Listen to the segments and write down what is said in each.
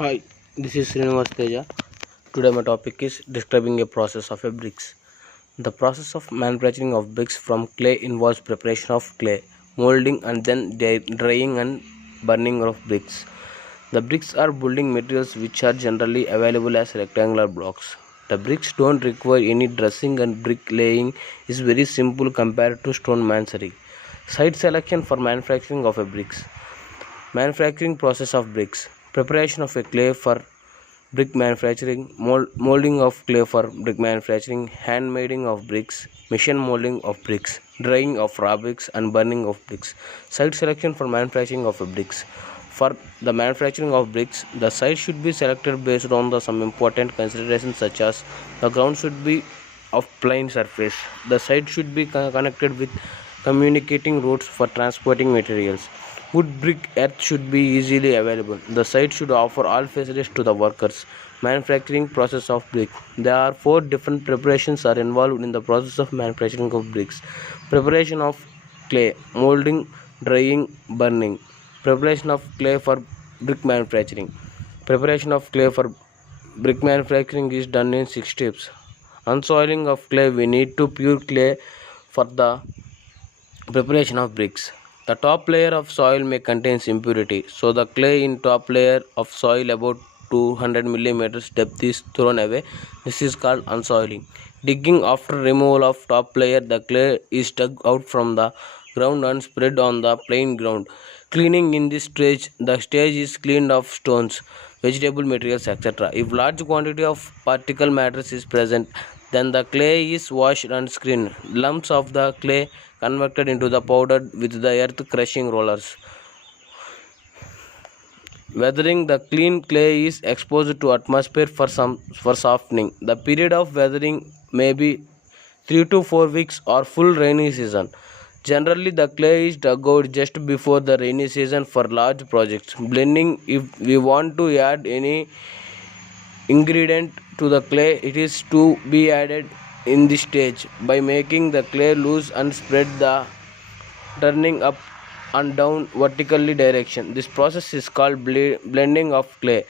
Hi, this is Srinivas Teja. Today my topic is describing a process of a bricks. The process of manufacturing of bricks from clay involves preparation of clay, molding and then drying and burning of bricks. The bricks are building materials which are generally available as rectangular blocks. The bricks don't require any dressing and bricklaying is very simple compared to stone masonry. Site selection for manufacturing of a bricks. Manufacturing process of bricks. Preparation of a clay for brick manufacturing, molding of clay for brick manufacturing, hand making of bricks, machine molding of bricks, drying of raw bricks and burning of bricks. Site selection for manufacturing of bricks. For the manufacturing of bricks, the site should be selected based on some important considerations such as the ground should be of plain surface. The site should be connected with communicating roads for transporting materials. Good brick earth should be easily available. The site should offer all facilities to the workers. Manufacturing process of brick. There are four different preparations are involved in the process of manufacturing of bricks. Preparation of clay, molding, drying, burning. Preparation of clay for brick manufacturing. Preparation of clay for brick manufacturing is done in 6 steps. Unsoiling of clay, we need to pure clay for the preparation of bricks. The top layer of soil may contain impurity, so the clay in top layer of soil about 200 millimeters depth is thrown away. This is called unsoiling. Digging. After removal of top layer, the clay is dug out from the ground and spread on the plain ground. Cleaning. In this stage, the stage is cleaned of stones, vegetable materials, etc. If large quantity of particle matters is present, then the clay is washed and screened. Lumps of the clay converted into the powder with the earth crushing rollers. Weathering. The clean clay is exposed to atmosphere for softening. The period of weathering may be 3 to 4 weeks or full rainy season. Generally, the clay is dug out just before the rainy season for large projects. Blending. If we want to add any ingredient to the clay, it is to be added in this stage by making the clay loose and spread the turning up and down vertically direction. This process is called blending of clay.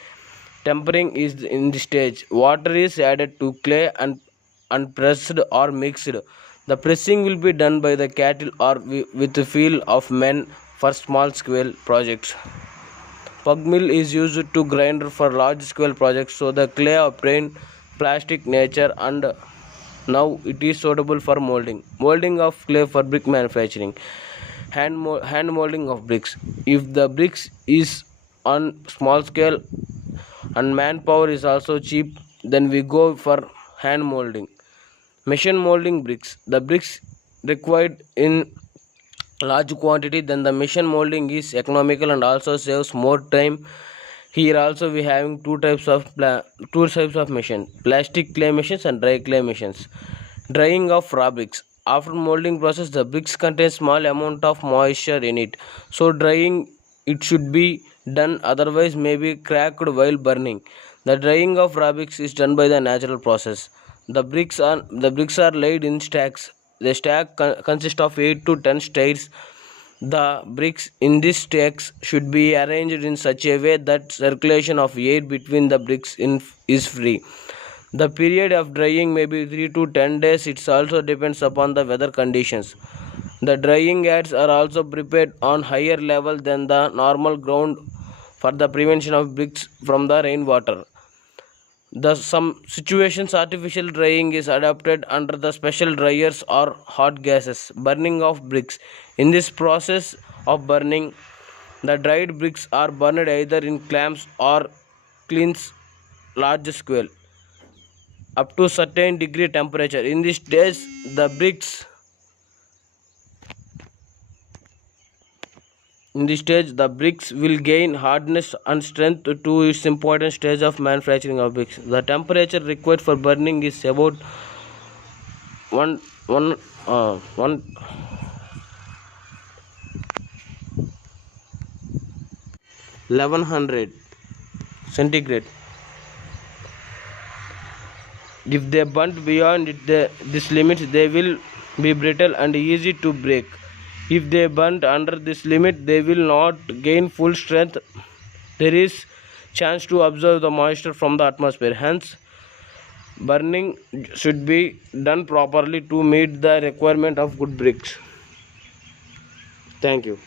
Tempering is in this stage. Water is added to clay and pressed or mixed. The pressing will be done by the cattle or with the feel of men for small scale projects. Pug mill is used to grind for large scale projects, so the clay obtained plastic nature and now it is suitable for molding. Molding of clay for brick manufacturing. Hand molding of bricks. If the bricks is on small scale and manpower is also cheap, then we go for hand molding. Machine molding bricks. The bricks required in large quantity, then the machine molding is economical and also saves more time. Here also we having two types of machine: plastic clay machines and dry clay machines. Drying of raw bricks. After molding process, the bricks contain small amount of moisture in it, so drying it should be done, otherwise may be cracked while burning. The drying of raw bricks is done by the natural process. The bricks are laid in stacks. The stack consists of 8 to 10 stairs. The bricks in these stacks should be arranged in such a way that circulation of air between the bricks is free. The period of drying may be 3 to 10 days. It also depends upon the weather conditions. The drying aids are also prepared on higher level than the normal ground for the prevention of bricks from the rainwater. Some situations artificial drying is adopted under the special dryers or hot gases. Burning of bricks. In this process of burning, the dried bricks are burned either in clamps or kilns large scale up to certain degree temperature. In this stage, the bricks will gain hardness and strength to its important stage of manufacturing of bricks. The temperature required for burning is about 1100 centigrade. If they burnt beyond this limit, they will be brittle and easy to break. If they burnt under this limit, they will not gain full strength. There is chance to absorb the moisture from the atmosphere. Hence, burning should be done properly to meet the requirement of good bricks. Thank you.